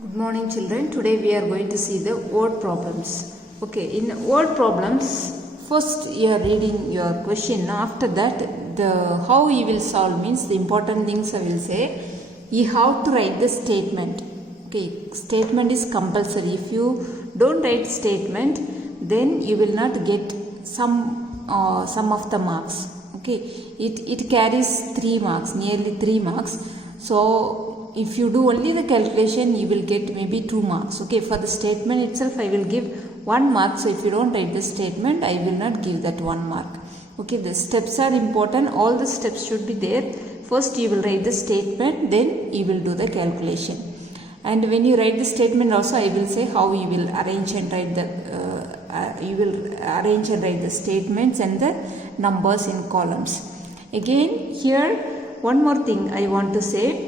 Good morning children. Today we are going to see the word problems. Okay, in word problems, first you are reading your question. After that, the how you will solve means the important things I will say. You have to write the statement. Okay, statement is compulsory. If you don't write statement, then you will not get some of the marks. Okay, it carries 3 marks, nearly 3 marks. So if you do only the calculation, you will get maybe 2 marks. Okay, for the statement itself I will give 1 mark. So if you don't write the statement, I will not give that 1 mark. Okay, the steps are important. All the steps should be there. First you will write the statement, then you will do the calculation. And when you write the statement also, I will say how you will arrange and write the statements and the numbers in columns. Again, here one more thing I want to say.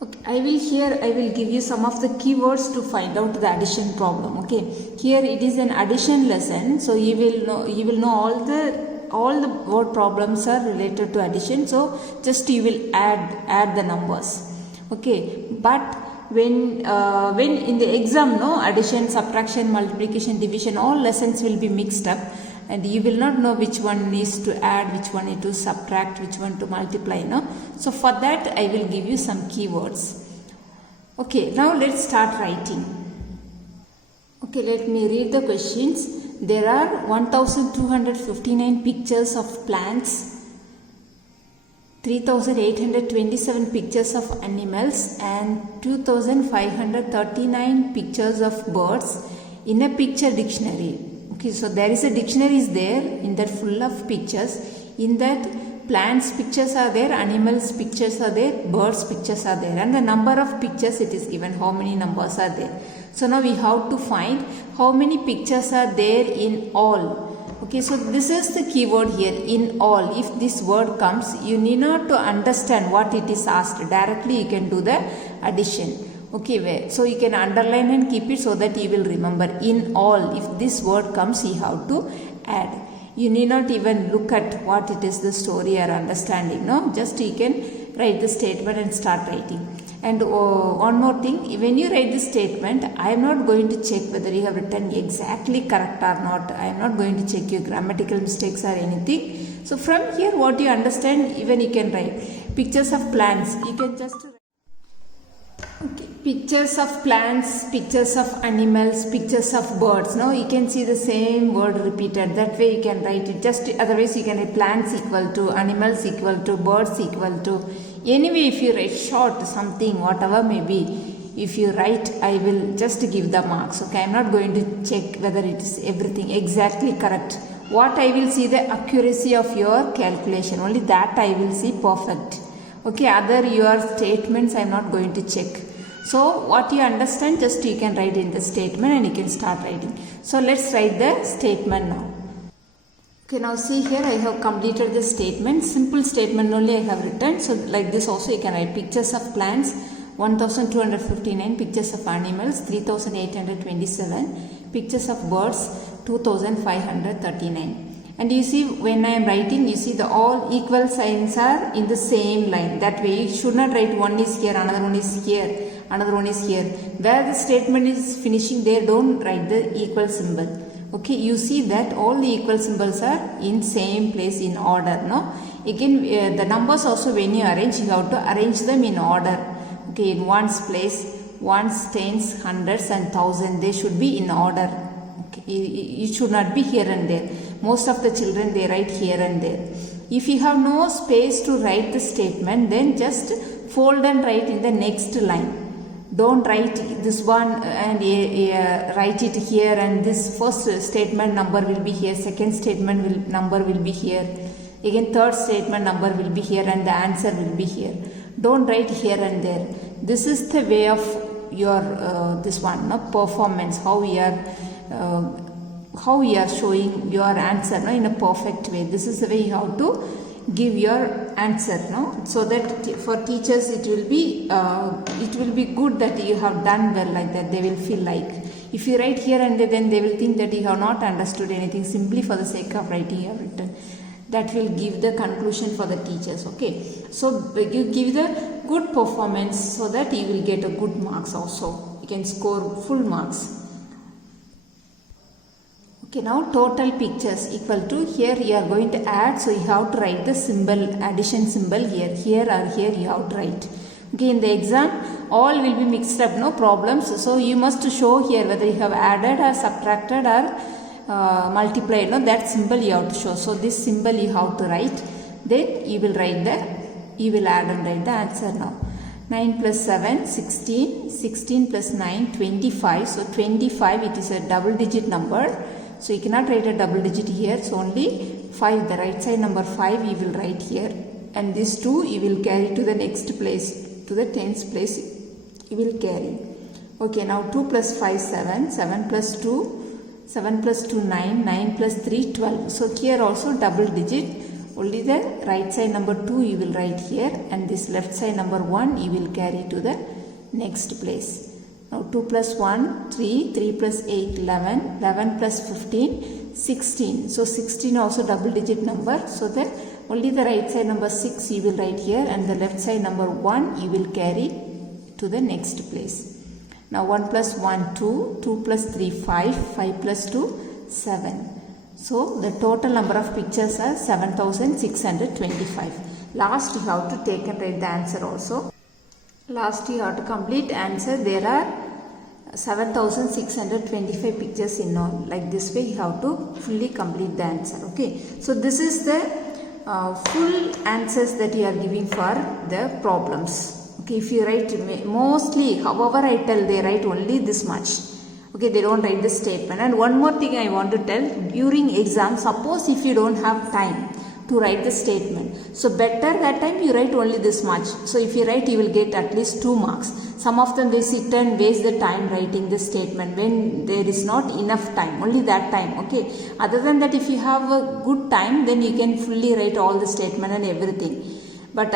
Okay, I will give you some of the keywords to find out the addition problem. Okay, here it is an addition lesson, so you will know all the word problems are related to addition. So just you will add the numbers. Okay, but when in the exam, no, addition, subtraction, multiplication, division, all lessons will be mixed up, and you will not know which one is to add, which one is to subtract, which one to multiply, no. So for that I will give you some keywords. Okay, now let's start writing. Okay, let me read the questions. There are 1259 pictures of plants, 3827 pictures of animals, and 2539 pictures of birds in a picture dictionary. Okay, so there is a dictionary is there in that full of pictures. In that, plants pictures are there, animals pictures are there, birds pictures are there, and the number of pictures it is given, how many numbers are there. So now we have to find how many pictures are there in all. Okay, so this is the keyword here, in all. If this word comes, you need not to understand what it is asked. Directly you can do the addition. Okay, so you can underline and keep it so that you will remember. In all, if this word comes, you have to add. You need not even look at what it is the story or understanding, no, just you can write the statement and start writing. And one more thing, when you write the statement, I am not going to check whether you have written exactly correct or not. I am not going to check your grammatical mistakes or anything. So from here what you understand, even you can write pictures of plants, you can just write. Okay, pictures of plants, pictures of animals, pictures of birds. Now you can see the same word repeated. That way you can write it. Just otherwise you can write plants equal to, animals equal to, birds equal to. Anyway, if you write short something, whatever may be, if you write, I will just give the marks. Okay, I am not going to check whether it is everything exactly correct. What I will see the accuracy of your calculation. Only that I will see perfect. Okay, other your statements I am not going to check. So what you understand, just you can write in the statement and you can start writing. So let's write the statement now. Okay, now see here I have completed the statement. Simple statement only I have written. So like this also you can write pictures of plants, 1259 pictures of animals, 3827 pictures of birds, 2539. And you see when I am writing, you see the all equal signs are in the same line. That way you should not write one is here, another one is here, another one is here. Where the statement is finishing, there don't write the equal symbol. Okay, you see that all the equal symbols are in same place in order, no. Again the numbers also when you arrange, you have to arrange them in order. Okay, in ones place, ones, tens, hundreds and thousand, they should be in order. Okay, it should not be here and there. Most of the children they write here and there. If you have no space to write the statement, then just fold and write in the next line. Don't write this one and write it here, and this first statement number will be here, second statement number will be here, again third statement number will be here, and the answer will be here. Don't write here and there. This is the way of your this one, no, performance, how we are showing your answer, no, in a perfect way. This is the way you have to give your answer, no, so that for teachers it will be good that you have done well, like that they will feel like. If you write here and there, then they will think that you have not understood anything, simply for the sake of writing you have written. that will give the conclusion for the teachers. Okay, so you give the good performance so that you will get a good marks also. You can score full marks. Okay, now total pictures equal to, here you are going to add, so you have to write the symbol, addition symbol here or here you have to write. Okay, in the exam all will be mixed up, no problems. So you must show here whether you have added or subtracted or multiplied, no, that symbol you have to show. So this symbol you have to write, then you will add and write the answer now. 9 plus 7, 16, 16 plus 9, 25. So 25, it is a double digit number. So you cannot write a double digit here. So only 5, the right side number 5 you will write here. And this 2 you will carry to the next place, to the 10th place you will carry. Okay, now 2 plus 5, 7, 7 plus 2, 7 plus 2, 9, 9 plus 3, 12. So here also double digit. Only the right side number 2 you will write here, and this left side number 1 you will carry to the next place. Now 2 plus 1, 3, 3 plus 8, 11, 11 plus 15, 16. So 16 also double digit number, so that only the right side number 6 you will write here, and the left side number 1 you will carry to the next place. Now 1 plus 1, 2, 2 plus 3, 5, 5 plus 2, 7. So the total number of pictures are 7625. Last you have to take and write the answer also. Last you have to complete answer. There are 7625 pictures in all. Like this way you have to fully complete the answer. Okay. So this is the full answers that you are giving for the problems. Okay. If you write mostly, however I tell, they write only this much. Okay, they don't write the statement. And one more thing I want to tell, during exam, suppose if you don't have time to write the statement, so better that time you write only this much. So if you write, you will get at least 2 marks. Some of them they sit and waste the time writing the statement when there is not enough time, only that time. Okay, other than that, if you have a good time, then you can fully write all the statement and everything. But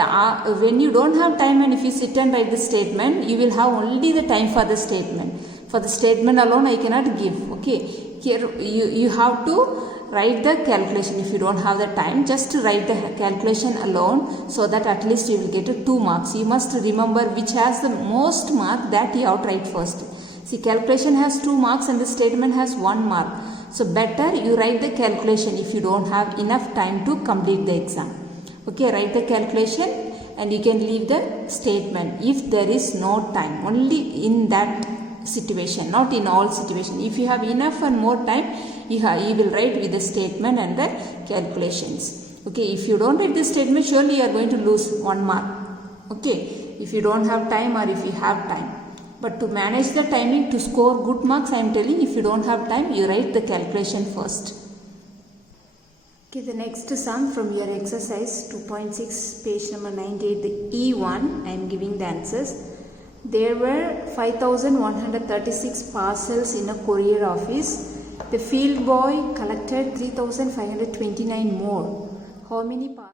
when you don't have time and if you sit and write the statement, you will have only the time for the statement. For the statement alone I cannot give. Okay, here you have to write the calculation. If you don't have the time, just write the calculation alone, so that at least you will get 2 marks. You must remember which has the most mark, that you have to write first. See, calculation has 2 marks and the statement has 1 mark. So better you write the calculation if you don't have enough time to complete the exam. Okay, write the calculation and you can leave the statement if there is no time. Only in that situation, not in all situations. If you have enough and more time, you will write with the statement and the calculations. Okay, if you don't write the statement, surely you are going to lose 1 mark. Okay, if you don't have time or if you have time. But to manage the timing to score good marks, I am telling, if you don't have time, you write the calculation first. Okay, the next sum from your exercise 2.6, page number 98, the E1, I am giving the answers. There were 5,136 parcels in a courier office. The field boy collected 3,529 more. How many parcels?